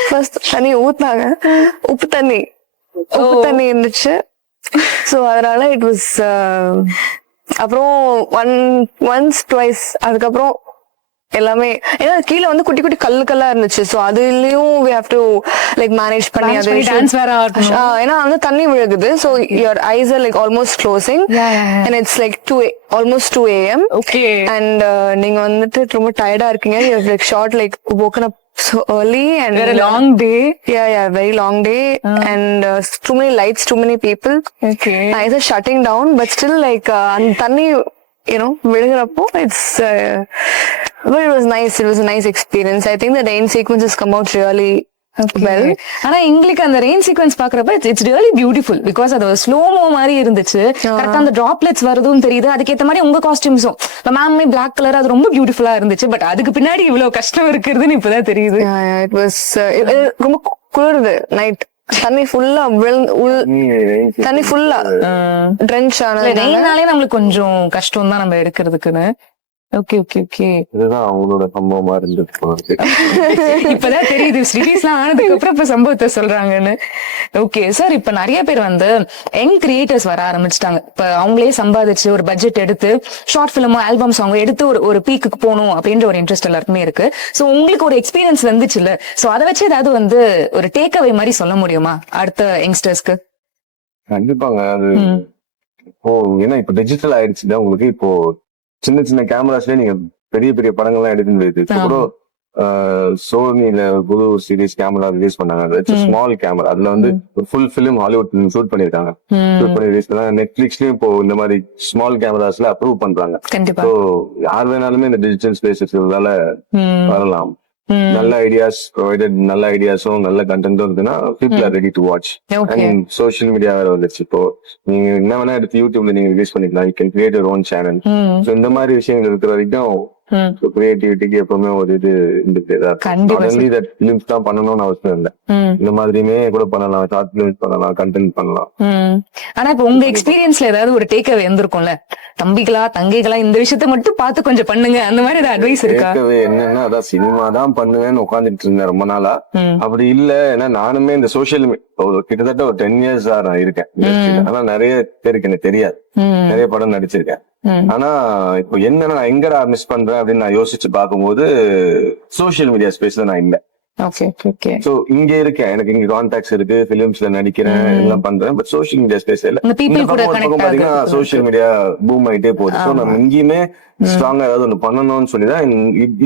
ஃபர்ஸ்ட் தண்ணி ஊத்துனாங்க, உப்பு தண்ணி இருந்துச்சு. சோ அதனால இட் வாஸ் அப்புறம் ஒன்ஸ் ட்வைஸ் அதுக்கப்புறம் எல்லாமே ஏன்னா கீழே வந்து குட்டி குட்டி கல்லா இருந்துச்சு. சோ அதுலயும் we have to like manage பண்ணி அது டான்ஸ் வேற ஆடணும். ஏன்னா வந்து தண்ணி விழுகுது. so your eyes are like almost closing. And it's like almost 2 a.m. Okay. And நீங்க வந்துட்டு ரொம்ப டயர்டா இருக்கீங்க. you have like shot like woken up so early and very long day. Yeah, very long day. And too many lights, too many people. Okay. Eyes are shutting down, but still like and தண்ணி you know விழுகிறப்போ it's but it was nice. It was a nice experience. I think the rain sequences come out really well. ஆனா எங்களுக்கு அந்த rain sequence பாக்குறப்ப it's really beautiful because அது slo-mo மாதிரி இருந்துச்சு. கரெக்டா அந்த டிராப்லெட்ஸ் வருதும் தெரியுது. அதுக்கேற்ற மாதிரி உங்க காஸ்டியூம்ஸும் மேமே பிளாக் கலர் அது ரொம்ப பியூட்டிஃபுல்லா இருந்துச்சு. பட் அதுக்கு பின்னாடி இவ்வளவு கஷ்டம் இருக்குதுன்னு இப்பதான் தெரியுது. It was ரொம்ப குளிருது நைட். தண்ணி ஃபுல்லா தண்ணி ஃபுல்லா ட்ரென்ச் ஆனது. ரெயினாலே நம்மளுக்கு கொஞ்சம் கஷ்டம் தான் நம்ம எடுக்கிறதுக்குன்னு. Okay okay okay. இதுதான் அவங்களோட சம்பவமா இருந்துட்டு இப்பதான் தெரியுது ரிலீஸ் எல்லாம் ஆனதுக்கு அப்புறம் இப்ப சம்பவத்தை சொல்றாங்கன்னு. ஓகே சார், இப்ப நிறைய பேர் வந்து யங் கிரியேட்டர்ஸ் வர ஆரம்பிச்சிட்டாங்க. இப்ப அவங்களே சம்பாதிச்சு ஒரு பட்ஜெட் எடுத்து ஷார்ட் பிலிமோ ஆல்பம் சாங்கோ எடுத்து ஒரு பீக்குக்கு போகணும் அப்படின்ற ஒரு இன்ட்ரெஸ்ட் எல்லாருக்குமே இருக்கு. சோ உங்களுக்கு ஒரு எக்ஸ்பீரியன்ஸ் வந்துச்சு இல்ல, சோ அதை வச்சு ஏதாவது வந்து ஒரு டேக் அவே மாதிரி சொல்ல முடியுமா அடுத்த யங்ஸ்டர்ஸ்க்கு? கண்டிப்பாங்க. அது இப்போ ஏன்னா இப்ப டிஜிட்டல் ஆயிடுச்சுதான் உங்களுக்கு. இப்போ சின்ன சின்ன கேமராஸ்லயே நீங்க பெரிய பெரிய படங்கள்லாம் எடுத்து முடியுது. இப்போ கூட சோனில புது சீரிஸ் கேமரா ரிலீஸ் பண்ணாங்க. ஸ்மால் கேமரா, அதுல வந்து ஒரு ஃபுல் பிலிம் ஹாலிவுட் ஷூட் பண்ணிருக்காங்க. ஷூட் பண்ணி ரிலீஸ் பண்ணாங்க. நெட்ஃபிளிக்ஸ்லயும் இப்போ இந்த மாதிரி ஸ்மால் கேமராஸ்ல அப்ரூவ் பண்றாங்க. ஸோ யார் வேணாலுமே இந்த டிஜிட்டல் ஸ்பேஸ் இருக்கிறதால வரலாம். நல்ல ஐடியாஸ் ப்ரொவைடட், நல்ல ஐடியாஸும் நல்ல கண்டென்ட்டும் இருக்குன்னா people are ready to watch. And social media வேற வந்துருச்சு. இப்போ நீங்க என்ன வேணா எடுத்து யூடியூப்ல நீங்க ரிலீஸ் பண்ணிக்கலாம். You can create your own channel. So இந்த மாதிரி விஷயங்கள் இருக்கிற வரைக்கும் கிரியேட்டிவிட்டிக்கு எப்பவுமே ஒரு இது பிலிம்ஸ் தான் பண்ணணும்னு அவசியம் இல்லை. இந்த மாதிரியுமே கூட பண்ணலாம், ஷார்ட் பிலிம்ஸ் பண்ணலாம், கண்டென்ட் பண்ணலாம். ஆனா இப்ப உங்க எக்ஸ்பீரியன்ஸ்ல ஏதாவது ஒரு டேக் அவே இருந்திருக்கும்ல, தம்பிகளா தங்கைகளா இந்த விஷயத்த மட்டும் பார்த்து கொஞ்சம் பண்ணுங்க, அந்த மாதிரி ஏதாவது அட்வைஸ் இருக்கா? என்னன்னா அதான் சினிமா தான் பண்ணுவேன்னு உட்காந்துட்டு இருந்தேன் ரொம்ப நாளா. அப்படி இல்ல, ஏன்னா நானுமே இந்த சோசியல் கிட்டத்தட்ட ஒரு 10 years நான் இருக்கேன். ஆனா நிறைய பேருக்கு எனக்கு தெரியாது, நிறைய படம் நடிச்சிருக்கேன். ஆனா இப்போ என்னன்னா நான் எங்கடா மிஸ் பண்றேன் அப்படின்னு நான் யோசிச்சு பார்க்கும்போது சோசியல் மீடியா ஸ்பேஸ்ல நான் இல்ல. சோ இங்க இருக்கேன், எனக்கு இங்க கான்டாக்ட்ஸ் இருக்கு, பிலிம்ஸ்ல நடிக்கிறேன், எல்லாம் பண்றேன். பட் சோசியல் மீடியா ஸ்பேஸ் இல்ல. பாத்தீங்கன்னா சோசியல் மீடியா பூம் ஆயிட்டே போகுது. சோ நம்ம இங்கேயுமே ஸ்ட்ராங்கா ஏதாவது ஒண்ணு பண்ணணும்னு சொல்லிதான்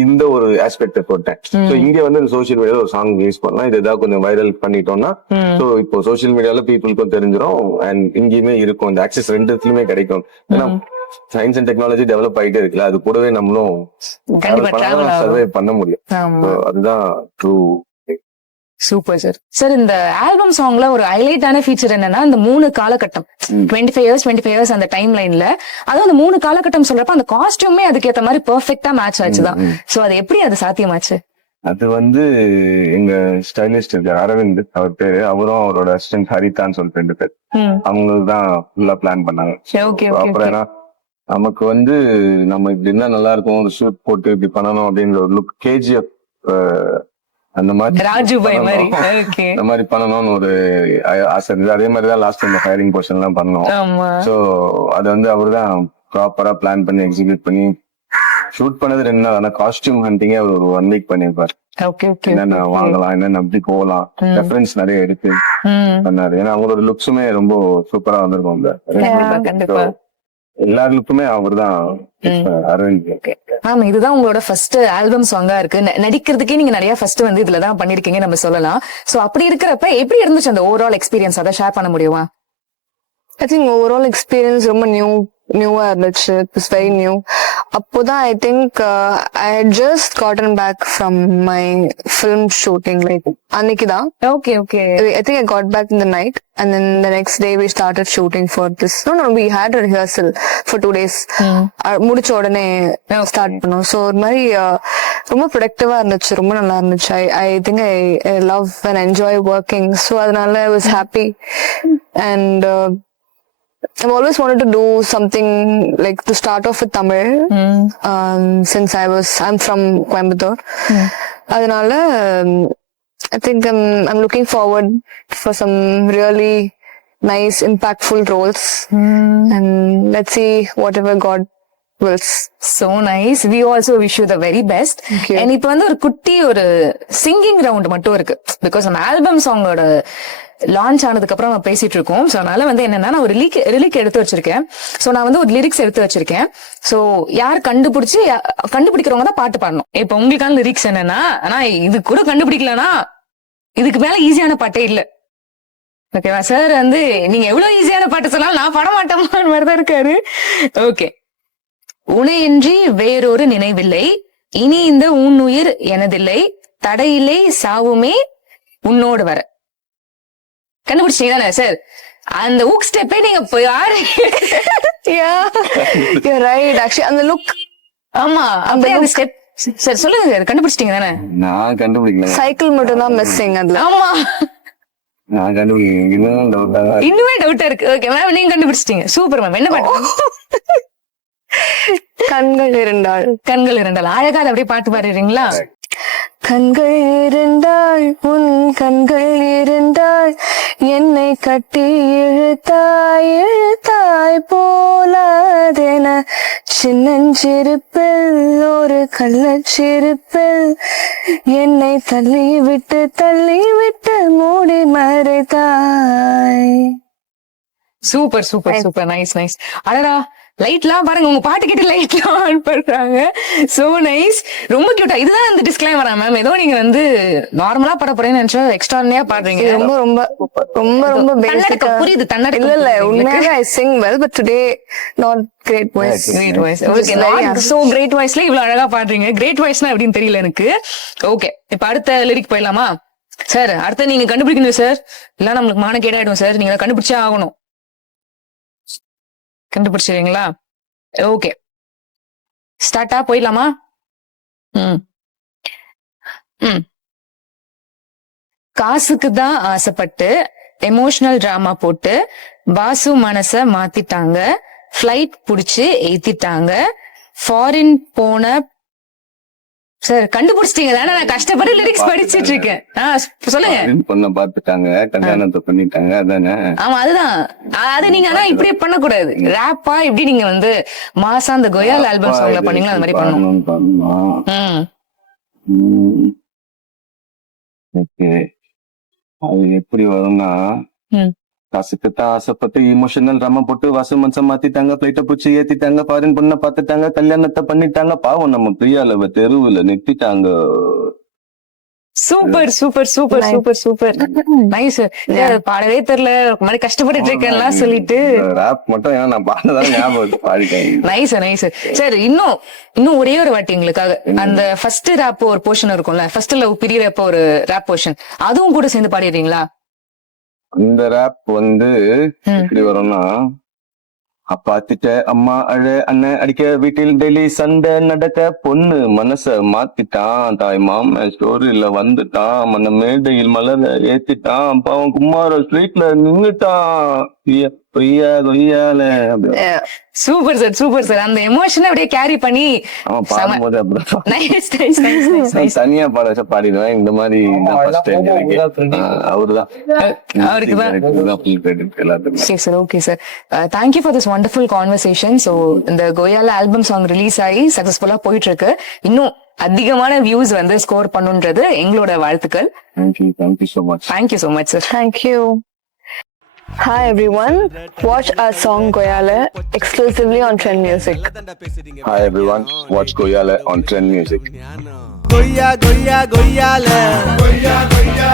இந்த ஒரு ஆஸ்பெக்ட போட்டேன். சோ இங்க வந்து சோசியல் மீடியால ஒரு சாங் ரிலீஸ் பண்ணலாம், இது ஏதாவது கொஞ்சம் வைரல் பண்ணிட்டோம்னா சோ இப்போ சோசியல் மீடியால பீப்புளுக்கும் தெரிஞ்சிடும். அண்ட் இங்கேயுமே இருக்கும், இந்த ஆக்சஸ் ரெண்டுத்துலயுமே கிடைக்கும். ஏன்னா சயின்ஸ் அண்ட் டெக்னாலஜி டெவலப் ஆயிட்டே இருக்குல்ல, அது கூடவே நம்மளும் சர்வே பண்ண முடியும். அதுதான் ட்ரூ. Super sir. சார், இந்த ஆல்பம் சாங்ல ஒரு ஹைலைட்டான ஃபீச்சர் என்னன்னா இந்த 3 காலகட்டம், 25 years அந்த டைம் லைன்ல, அதுவும் அந்த 3 காலகட்டம் சொல்றப்ப அந்த காஸ்டியூமே அதுக்கேத்த மாதிரி பெர்ஃபெக்ட்டா மேட்ச் ஆச்சுதான். சோ அது எப்படி அது சாத்தியமாச்சு? அது வந்து எங்க ஸ்டைலிஸ்ட் இருக்காரு அரவிந்த், அவர் பேரு. அவரும் அவரோட அசிஸ்டன்ட் ஹரிதான்னு சொல்லிட்டு 2 பேர், அவங்களுக்கு தான் ஃபுல்லா பிளான் பண்ணாங்க. அப்புறம் ஏன்னா நமக்கு வந்து நம்ம இப்படி இருந்தா நல்லா இருக்கும், ஒரு ஷூட் போட்டு இப்படி பண்ணணும் அப்படிங்கிற ஒரு லுக், கேஜிஎஃப் அந்த மாதிரி அந்த மாதிரி பண்ணணும்னு ஒரு ஆசை இருந்தது. அதே மாதிரிதான் லாஸ்ட் டைம் ஃபயரிங் போர்ஷன் எல்லாம் பண்ணோம். சோ அது வந்து அவர்தான் ப்ராப்பரா பிளான் பண்ணி எக்ஸிக்யூட் பண்ணி ஷூட் பண்ணது 2 நாள். ஆனா காஸ்டியூம் ஹண்டிங்கே அவர் ஒரு 1 week பண்ணிருப்பாரு. என்னென்ன வாங்கலாம், என்னென்ன அப்படி போகலாம், ரெஃபரன்ஸ் நிறைய எடுத்து பண்ணாரு. ஏன்னா அவங்களோட லுக்ஸுமே ரொம்ப சூப்பரா வந்திருக்கும். எல்லாருக்குமே அவர்தான் அரவிந்த். ஆமா, இதுதான் உங்களோட ஃபர்ஸ்ட் ஆல்பம் சாங்கா இருக்கு. நடிக்கிறதுக்கே நீங்க நிறைய ஃபர்ஸ்ட் வந்து இதுலதான் பண்ணிருக்கீங்க நம்ம சொல்லலாம். சோ அப்படி இருக்கிறப்ப எப்படி இருந்துச்சு அந்த ஓவரால் எக்ஸ்பீரியன்ஸ், அதை ஷேர் பண்ண முடியுமா? I think overall experience ரொம்ப நியூவா இருந்துச்சு. It's very new. அப்போதான் I think I had just gotten back from my film shooting. Like அன்னைக்குதான் I think I got back in the night and then the next day we started shooting for this. No, we had a rehearsal for 2 days. முடிச்ச உடனே start பண்ணோம். So ஒரு மாதிரி ரொம்ப ப்ரொடக்டிவா இருந்துச்சு, ரொம்ப நல்லா இருந்துச்சு. I think I love and enjoy working. So அதனால I was happy and I've always wanted to do something like to start off with Tamil since I'm from Coimbatore. Adanal I think I'm looking forward for some really nice impactful roles and let's see whatever God wills. So nice. We also wish you the very best. And இப்ப வந்து ஒரு குட்டி ஒரு singing round மட்டும் இருக்கு, because நம்ம album சாங்கோட launch ஆனதுக்கு அப்புறம் நம்ம பேசிட்டு இருக்கோம். சோ அதனால வந்து என்னன்னா நான் ஒரு லிரிக் எடுத்து வச்சிருக்கேன். சோ நான் வந்து ஒரு லிரிக்ஸ் எடுத்து வச்சிருக்கேன். சோ யார் கண்டுபிடிக்கிறவங்க தான் பாட்டு பாடணும். இப்ப உங்களுக்கான லிரிக்ஸ் என்னன்னா, ஆனா இது கூட கண்டுபிடிக்கலன்னா இதுக்கு மேல ஈஸியான பாட்டே இல்ல. ஓகேவா சார்? வந்து நீங்க எவ்வளவு ஈஸியான பாட்டு சொன்னாலும் நான் பாட மாட்டோமான்னு மாதிரிதான் இருக்காரு. ஓகே. உனையின்றி வேறொரு நினைவில்லை, இனி இந்த உன்னுயிர் எனதில்லை, தடையில்லை சாவுமே உன்னோடு வர. கண்டுபிடிச்சீங்க சார்? அந்த ஊக் ஸ்டெப்பே நீங்க யாரு? You're right. Actually அந்த லுக், ஆமா அந்த ஸ்டெப் சார் சொல்லுங்க சார், கண்டுபிடிச்சிட்டீங்க தானே? நான் கண்டுபிடிக்கல, சைக்கிள் மட்டும் தான் மிஸ்ஸிங் அதுல. ஆமா நான் கண்டுபிடிக்கிறேன் இன்னும் டவுட்டா தான் இன்னுமே டவுட்டா இருக்கு. ஓகே மேம், நீங்க கண்டுபிடிச்சிட்டீங்க. Super ma'am. என்ன பாட்டு? கண்கள் இருந்தாள். கண்கள் இரண்டால். அழகா அதை அப்படியே பாட்டு பாடுறீங்களா? கண்கள் இருந்தாள், உன் கண்கள் இருந்தாள், என்னை கட்டி இழுத்தாய் இழுத்தாய் போலாதென, சின்னஞ்சிரிப்பில் ஒரு கள்ளச்சிரிப்பில் என்னை தள்ளி விட்டு மூடி மறைத்தாய். Super super super. Nice nice. அடடா, லைட்லாம் பாருங்க, உங்க பாட்டு கேட்டு லைட்லாம் ஆன் பண்றாங்க. So nice. ரொம்ப கியூட்டா. இதுதான் அந்த டிஸ்க்ளைமரா மேம்? ஏதோ நீங்க வந்து நார்மலா பாட போறேன்னு நினைச்சா எக்ஸ்ட்ரானியா பாடுறீங்க. இது ரொம்ப ரொம்ப ரொம்ப ரொம்ப பேசிக்கா. தன்னடக்கம் புரியுது, தன்னடக்கம். இல்ல இல்ல, புரியுது எங்களுக்கு. உண்மையாவே I sing well, but today not great voice. Great voice. Okay, not so great voiceல இவ்வளவு அழகா பாடுறீங்க. கிரேட் வாய்ஸ்னா எப்படின்னு தெரியல எனக்கு. ஓகே, இப்ப அடுத்த லிரிக் போயிடலாமா சார்? அடுத்த நீங்க கண்டுபிடிக்கணும் சார், இல்ல நம்மளுக்கு மான கேடாயிடும் சார். நீங்க கண்டுபிடிச்சே ஆகணும். கண்டுபிடிச்சிருவீங்களா? ஓகே, ஸ்டார்ட்டா போயிடலாமா? காசுக்கு தான் ஆசைப்பட்டு எமோஷனல் டிராமா போட்டு வாசு மனச மாத்திட்டாங்க, ஃபிளைட் புடிச்சு ஏத்திட்டாங்க, ஃபாரின் போன. சார் கண்டுபிடிச்சிட்டீங்க தானே? நான் கஷ்டப்பட்டு லிரிக்ஸ் படிச்சிட்டு இருக்கேன். சொல்லுங்க. பொண்ணை பாத்துட்டாங்க, கல்யாணத்தை பண்ணிட்டாங்க, அதானே? ஆமா, அதுதான். அது நீங்க ஆனா இப்படி பண்ணக்கூடாது. ரேப்பா இப்படி நீங்க வந்து மாசா அந்த கொயால் ஆல்பம் சாங்ல பண்ணீங்களா, அந்த மாதிரி பண்ணணும். ஓகே, அது எப்படி வரும்னா, காசுக்குத்தான் ஆசைப்பட்டு இமோஷனல் ட்ராமா போட்டு வாசு மனசம் மாத்திட்டாங்க, பிளைட்ட பூச்சி ஏத்திட்டாங்க, ஃபாரின் பொண்ணை பாத்துட்டாங்க, கல்யாணத்தை பண்ணிட்டாங்க, பாவம் நம்ம பிரியால தெருவுல நிறுத்திட்டாங்க. Super super super super super. Nice. பாடவே தெரியல, ஒரு மாதிரி கஷ்டப்பட்டு இருக்கேன்லாம் சொல்லிட்டு ராப் மட்டும் ஏன்னா நான் பாடதான் ஞாபகம் பாடிட்டேன். Nice nice. சரி, இன்னும் ஒரே ஒரு வாட்டி எங்களுக்காக அந்த ஃபர்ஸ்ட் ரேப் ஒரு போர்ஷன் இருக்கும்ல, ஃபர்ஸ்ட் லவ் பிரியறப்ப ஒரு ரேப் போர்ஷன், அதுவும் கூட சேர்ந்து பாடிடுறீங்களா? இந்த ரேப் வந்து எப்படி வரும்னா, அப்பாத்திட்ட அம்மா அழ, அண்ணன் அடிக்க, வீட்டில் டெய்லி சண்டை நடக்க, பொண்ணு மனச மாத்திட்டான், தாய் மாமன் ஸ்டோரியில வந்துட்டான், மன மேடையில் மலர ஏத்திட்டான், பாவம் குமார ஸ்ட்ரீட்ல நின்னுட்டான், பொய்யா கொய்யால. Super sir super sir. அந்த எமோஷனை அப்படியே கேரி பண்ணி அவன் பாடும்போது அப்புறம் நைஸ் நைஸ் நைஸ் நைஸ். தனியா பாட வச்சா பாடிடுவேன். இந்த மாதிரி அவருதான் எல்லாத்துக்கும். சரி sir, okay sir. Thank you for this wonderful conversation. So இந்த கொயால ஆல்பம் சாங் ரிலீஸ் ஆகி சக்சஸ்ஃபுல்லா போயிட்டு இருக்கு. இன்னும் அதிகமான வியூஸ் வந்து ஸ்கோர் பண்ணுன்றது எங்களோட வாழ்த்துக்கள். Thank you so much. Thank you so much sir. Thank you. Hi everyone, watch our song Goyale exclusively on Trend Music. Hi everyone, watch Goyale on Trend Music. Goya, Goya, Goyale. Goya, Goya.